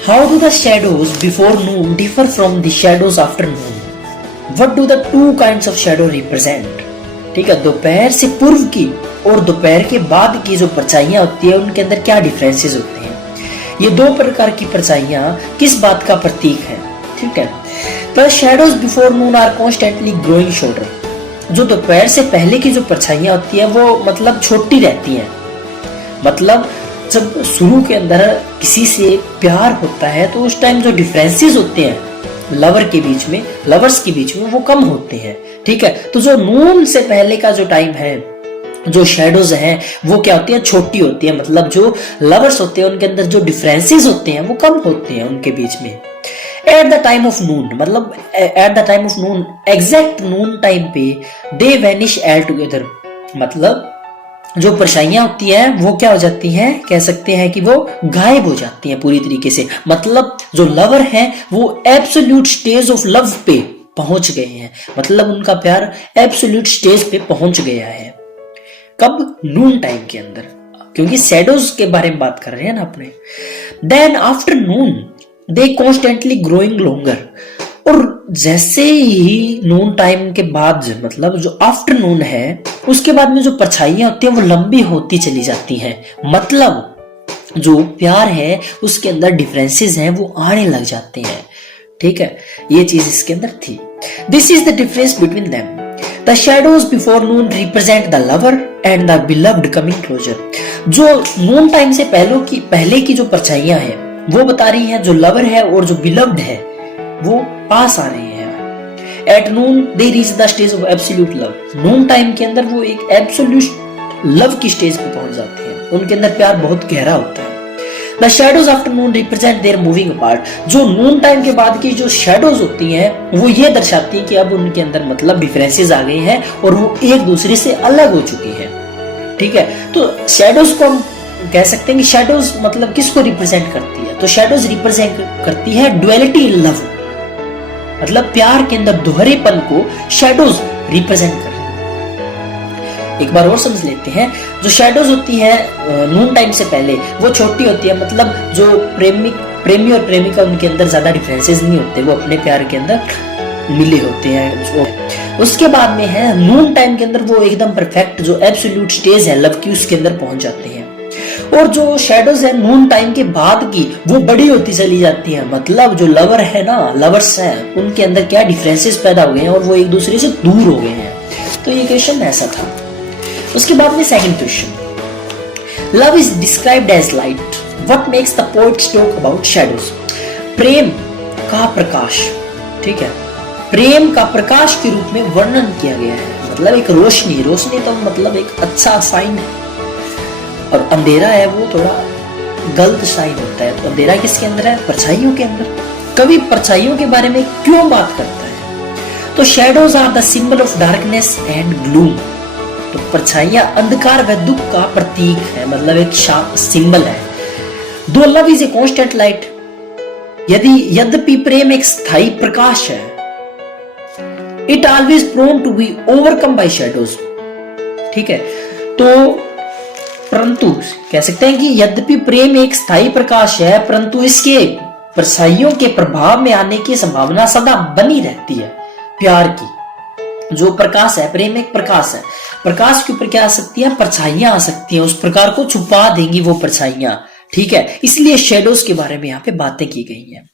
How do the shadows before Noon differ from the shadows after Noon? What do the two kinds of shadow represent? ठीक है, दोपहर से पूर्व की और दोपहर के बाद की जो परछाइयां होती है उनके अंदर क्या डिफरेंसेस होते हैं? ये दो प्रकार की परछाइयां किस बात का प्रतीक है? ठीक है, the shadows before noon are constantly growing shorter. जो दोपहर से पहले की जो परछाइयां होती है वो मतलब छोटी रहती हैं। मतलब जब शुरू के अंदर किसी से प्यार होता है तो उस टाइम जो डिफरेंसेस होते हैं लवर्स के बीच में वो कम होते हैं। ठीक है, तो जो नून से पहले का जो टाइम है, जो शैडोज हैं वो क्या होती है? छोटी होती है। मतलब जो लवर्स होते हैं उनके अंदर जो डिफरेंसेस होते हैं वो कम होते हैं उनके बीच में। एट द टाइम ऑफ नून, मतलब at the time of Noon, exact Noon time पे दे वैनिश ऑल टुगेदर। मतलब जो परछाइयां होती हैं वो क्या हो जाती हैं? कह सकते हैं कि वो गायब हो जाती हैं पूरी तरीके से। मतलब जो लवर हैं वो एब्सोल्यूट स्टेज ऑफ लव पे पहुंच गए हैं। मतलब उनका प्यार एब्सोल्यूट स्टेज पे पहुंच गया है। कब? नून टाइम के अंदर, क्योंकि शैडोज के बारे में बात कर रहे हैं ना अपने। देन आफ्टर नून दे कॉन्स्टेंटली ग्रोइंग लॉन्गर। और जैसे ही नून टाइम के बाद, मतलब जो आफ्टरनून है उसके बाद में जो परछाइयां होती हैं वो लंबी होती चली जाती हैं। मतलब जो प्यार है उसके अंदर डिफरेंसेस हैं वो आने लग जाते हैं। ठीक है, ये चीज इसके अंदर थी। This is the difference between them. The shadows before Noon represent the lover and the beloved coming closer. जो नून टाइम से पहले की जो परछाइयां हैं वो बता रही हैं जो लवर है और जो बिलव्ड है वो पास आ रहे हैं। Eight noon they reach the stage of absolute love. Noon time के अंदर वो एक एब्सोल्यूट लव की स्टेज पे पहुंच जाते हैं। उनके अंदर प्यार बहुत गहरा होता है। The shadows after noon represent their moving apart. जो नून टाइम के बाद की जो शैडोज होती हैं वो ये दर्शाती हैं कि अब उनके अंदर मतलब डिफरेंसेस आ गए हैं और वो एक दूसरे से अलग हो चुके हैं। ठीक है, तो शैडोज को हम कह सकते हैं कि शैडोज मतलब किसको रिप्रेजेंट करती है? तो शैडोज रिप्रेजेंट करती है डुअलिटी इन लव। मतलब प्यार के अंदर दोहरेपन को शैडोज रिप्रेजेंट कर रही है। एक बार और समझ लेते हैं। जो शैडोज होती है नून टाइम से पहले वो छोटी होती है। मतलब जो प्रेमी और प्रेमिका उनके अंदर ज्यादा डिफरेंसेस नहीं होते, वो अपने प्यार के अंदर मिले होते हैं। उसके बाद में है नून टाइम के अंदर वो एकदम परफेक्ट जो एब्सोल्यूट स्टेज है लव की उसके अंदर पहुंच जाते हैं। और जो शैडोज है नून टाइम के बाद की वो बड़ी होती चली जाती है। मतलब जो लवर है ना, लवर्स हैं, उनके अंदर क्या डिफरेंसेस पैदा हो गए हैं और वो एक दूसरे से दूर हो गए हैं। तो ये क्वेश्चन ऐसा था। उसके बाद में second question, love is described as light, what makes the poets talk about shadows? प्रेम का प्रकाश। ठीक है, प्रेम का प्रकाश के रूप में वर्णन किया गया है। मतलब एक रोशनी तो मतलब एक अच्छा साइन है, और अंधेरा है वो थोड़ा गलत साइन होता है। तो अंधेरा किसके अंदर है? परछाइयों के अंदर। कवि परछाइयों के बारे में क्यों बात करता है? तो shadows are the symbol of darkness and gloom. तो परछाइयां अंधकार व दुख का प्रतीक है, मतलब एक सिंबल है। Though love is a constant light, यद्यपि प्रेम एक स्थायी प्रकाश है, it always prone to be overcome by shadows. ठीक है, तो परंतु कह सकते हैं कि यद्यपि प्रेम एक स्थायी प्रकाश है परंतु इसके परछाइयों के प्रभाव में आने की संभावना सदा बनी रहती है। प्यार की जो प्रकाश है, प्रेम एक प्रकाश है, प्रकाश के ऊपर क्या आ सकती है? परछाइयां आ सकती हैं, उस प्रकार को छुपा देंगी वो परछाइयां। ठीक है, इसलिए शैडोज के बारे में यहाँ पे बातें की गई हैं।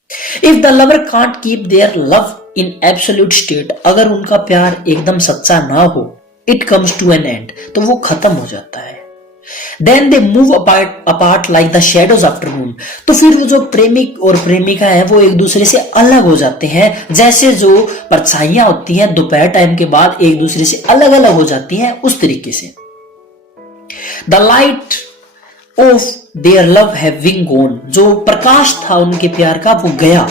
If the lover can't keep their love in absolute state, अगर उनका प्यार एकदम सच्चा ना हो, it comes to an end, तो वो खत्म हो जाता है। Then they move apart like the shadows after noon. तो फिर वो जो प्रेमिक और प्रेमिका है वो एक दूसरे से अलग हो जाते हैं, जैसे जो परछाइयां होती हैं दोपहर टाइम के बाद एक दूसरे से अलग अलग हो जाती हैं, उस तरीके से। The light of their love having gone, जो प्रकाश था उनके प्यार का वो गया।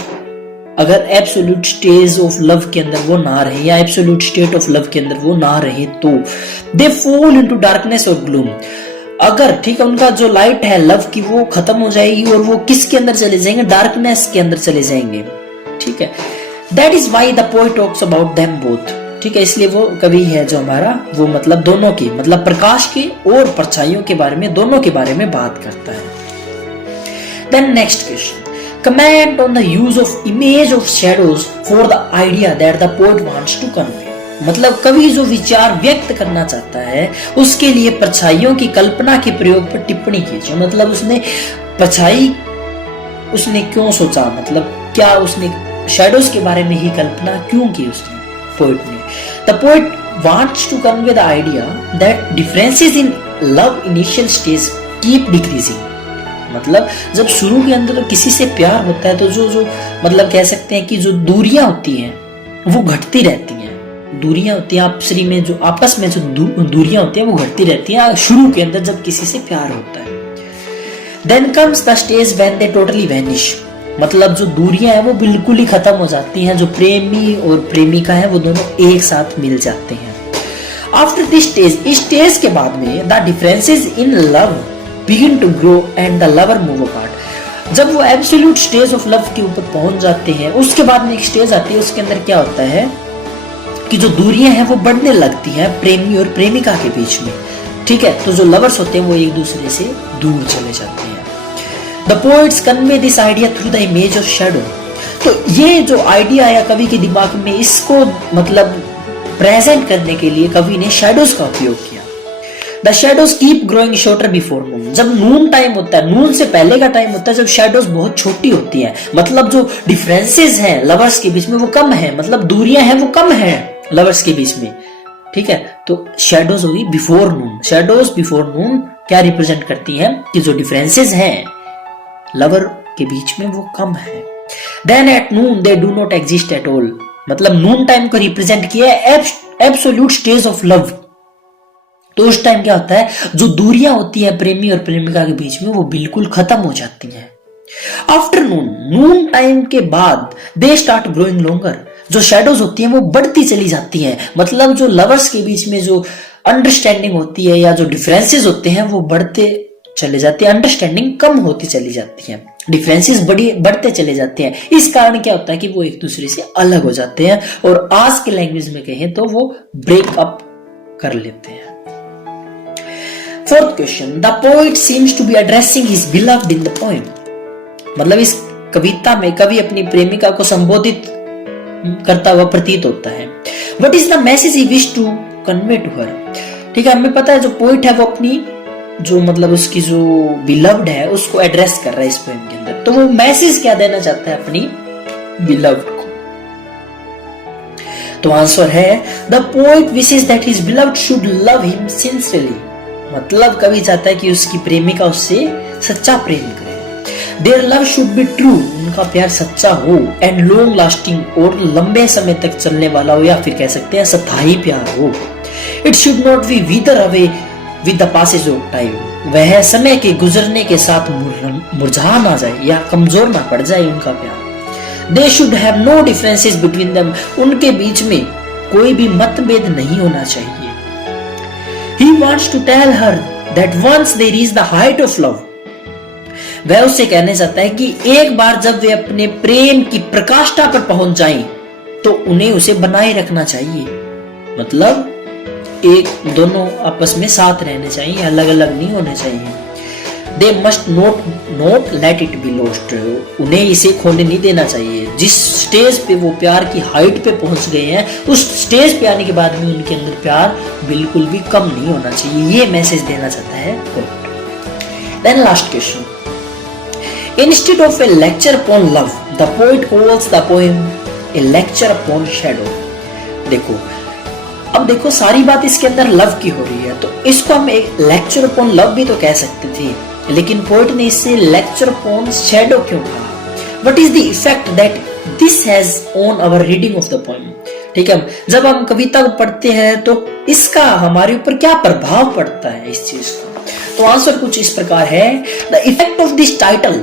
अगर एब्सोल्यूट स्टेज ऑफ लव के अंदर वो ना रहे या एब्सोल्यूट स्टेट ऑफ लव के अंदर वो ना रहे तो दे फॉल इनटू डार्कनेस और ग्लूम। अगर ठीक है उनका जो लाइट है लव की वो खत्म हो जाएगी और वो किसके अंदर चले जाएंगे? डार्कनेस के अंदर चले जाएंगे। ठीक है, that is why the poet talks about them both. ठीक है, इसलिए वो कवि है जो हमारा वो मतलब दोनों की, मतलब प्रकाश की और परछाइयों के बारे में, दोनों के बारे में बात करता है। Then next question, comment on the use of image of shadows for the idea that the poet wants to convey। मतलब कवि जो विचार व्यक्त करना चाहता है उसके लिए परछाइयों की कल्पना के प्रयोग पर टिप्पणी कीजिए। मतलब उसने परछाई उसने क्यों सोचा, मतलब क्या उसने शैडोज के बारे में ही कल्पना क्यों की उसने, पोएट ने। The poet wants to convey the idea that differences in love initial stage keep decreasing. मतलब जब शुरू के अंदर किसी से प्यार होता है तो जो मतलब कह सकते हैं कि जो दूरियां होती हैं वो घटती रहती हैं। दूरियां होती हैं आपस में जो दूरियां होती हैं वो घटती रहती हैं शुरू के अंदर जब किसी से प्यार होता है। Then comes the stage when they totally vanish। मतलब जो दूरियां हैं वो बिल्कुल ही खत्म हो जाती हैं, जो प्रेमी और प्रेमिका है वो दोनों एक साथ मिल जाते हैं। After this stage, इस स्टेज के बाद में the differences in love begin to grow and the lover move apart। जब वो एब्सोल्यूट स्टेज ऑफ लव के ऊपर पहुंच जाते हैं उसके बाद में एक स्टेज आती है, उसके अंदर क्या होता है कि जो दूरियां हैं वो बढ़ने लगती हैं प्रेमी और प्रेमिका के बीच में। ठीक है, तो जो लवर्स होते हैं वो एक दूसरे से दूर चले जाते हैं। The poets convey this idea through the image of shadow. तो ये जो आइडिया आया कवि के दिमाग में, इसको मतलब प्रेजेंट करने के लिए कवि ने शैडोज का उपयोग किया। The shadows keep growing shorter before noon. जब नून टाइम होता है, नून से पहले का टाइम होता है जब शैडोज बहुत छोटी होती हैं, मतलब जो डिफरेंसेस हैं लवर्स के बीच में वो कम है, मतलब दूरियां हैं वो कम है लवर्स के बीच में। ठीक है, तो शैडोज होगी बिफोर नून। शैडोज बिफोर नून क्या रिप्रेजेंट करती हैं कि जो डिफरेंसेस हैं लवर के बीच में वो कम है। Then at noon they do not exist at all. मतलब नून टाइम को रिप्रेजेंट किया है एब्सोल्यूट स्टेज ऑफ लव। तो उस टाइम क्या होता है, जो दूरियां होती है प्रेमी और प्रेमिका के बीच में वो बिल्कुल खत्म हो जाती हैं। आफ्टरनून, नून टाइम के बाद दे स्टार्ट ग्रोइंग लॉन्गर। जो शैडोज होती हैं वो बढ़ती चली जाती हैं, मतलब जो लवर्स के बीच में जो अंडरस्टैंडिंग होती है या जो डिफरेंसेस होते हैं वो बढ़ते चले जाते हैं, अंडरस्टैंडिंग कम होती चली जाती है, डिफरेंसेस बढ़ते चले जाते हैं। इस कारण क्या होता है कि वो एक दूसरे से अलग हो जाते हैं और आज के लैंग्वेज में कहें तो वो ब्रेकअप कर लेते हैं। Fourth question, the poet seems to be addressing his beloved in the poem. मतलब इस कविता में कवि अपनी प्रेमिका को संबोधित करता हुआ प्रतीत होता है। What is the message he wish to convey to her. ठीक है, हमें पता है जो पोएट है वो अपनी जो मतलब उसकी जो बिलव्ड है उसको एड्रेस कर रहा है इस पोएम के अंदर। तो वो मैसेज क्या देना चाहता है अपनी बिलव्ड को। तो आंसर है the poet wishes that his beloved should love him sincerely. मतलब कवि चाहता है कि उसकी प्रेमिका उससे सच्चा प्रेम करे। Their love should be true, उनका प्यार सच्चा हो, एंड लॉन्ग लास्टिंग और लंबे समय तक चलने वाला हो, या फिर कह सकते हैं स्थायी प्यार हो। It should not be wither away with the passage of time. वह समय के गुजरने के साथ मुरझा ना जाए या कमजोर ना पड़ जाए उनका प्यार। They should have no differences between them, उनके बीच में कोई भी मतभेद नहीं होना चाहिए। He wants to tell her that once they reach the height of love, वह उससे कहने चाहता है कि एक बार जब वे अपने प्रेम की प्रकाष्ठा पर पहुंच जाएं तो उन्हें उसे बनाए रखना चाहिए। मतलब एक दोनों आपस में साथ रहने चाहिए, अलग अलग नहीं होने चाहिए। They must not let it be lost, उन्हें इसे खोने नहीं देना चाहिए। जिस स्टेज पे वो प्यार की हाइट पे पहुंच गए हैं उस स्टेज पे आने के बाद में उनके अंदर प्यार बिल्कुल भी कम नहीं होना चाहिए, ये मैसेज देना चाहता है poet. Then last question, instead of a lecture upon love the poet calls the poem a lecture upon shadow. देखो सारी बात इसके अंदर लव की हो रही है, तो इसको हम एक लेक्चर अपॉन लव भी तो कह सकते थे, लेकिन पोएट ने इससे लेक्चर अपॉन शैडो क्यों कहा। What is the effect that this has on our reading of the poem. ठीक है, जब हम कविता को पढ़ते हैं तो इसका हमारे ऊपर क्या प्रभाव पड़ता है इस चीज का। तो आंसर कुछ इस प्रकार है, the effect of this title,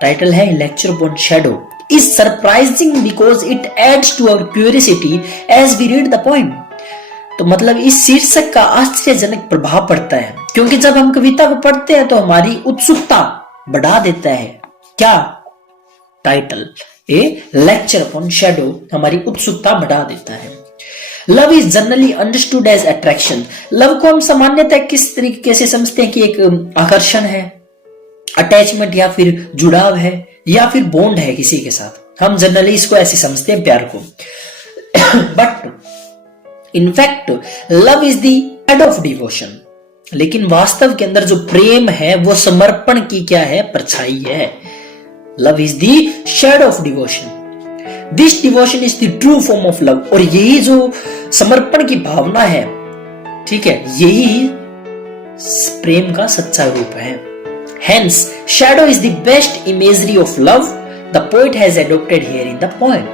title है lecture upon shadow, is surprising because it adds to our curiosity as we read the poem। तो मतलब इस शीर्षक का आश्चर्यजनक प्रभाव पड़ता है क्योंकि जब हम कविता को पढ़ते हैं तो हमारी उत्सुकता बढ़ा देता है। क्या title, a lecture upon shadow हमारी उत्सुकता बढ़ा देता है। Love is generally understood as attraction. Love को हम सामान्यतः किस तरीके से समझते हैं कि एक आकर्षण है। अटैचमेंट या फिर जुड़ाव है या फिर बॉन्ड है किसी के साथ। हम जनरली इसको ऐसे समझते हैं प्यार को। But in fact love is the head of devotion. लेकिन वास्तव के अंदर जो प्रेम है वो समर्पण की क्या है, परछाई है। Love is the shade of devotion. This devotion is the true form of love. और यही जो समर्पण की भावना है, ठीक है, यही प्रेम का सच्चा रूप है। Hence, shadow is the best imagery of love. The poet has adopted here in the poem.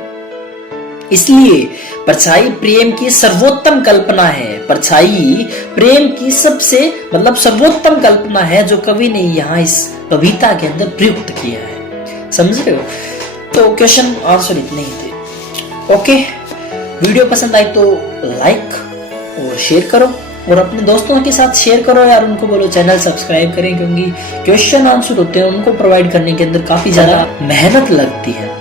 इसलिए परछाई प्रेम की सर्वोत्तम कल्पना है। परछाई प्रेम की सबसे सर्वोत्तम कल्पना है जो कवि ने यहाँ इस कविता के अंदर प्रयुक्त किया है। समझ रहे हो? तो क्वेश्चन आंसर इतने ही थे। ओके, वीडियो पसंद आई तो लाइक और शेयर करो और अपने दोस्तों के साथ शेयर करो यार। उनको बोलो चैनल सब्सक्राइब करें, क्योंकि क्वेश्चन आंसर होते हैं उनको प्रोवाइड करने के अंदर काफी ज्यादा मेहनत लगती है।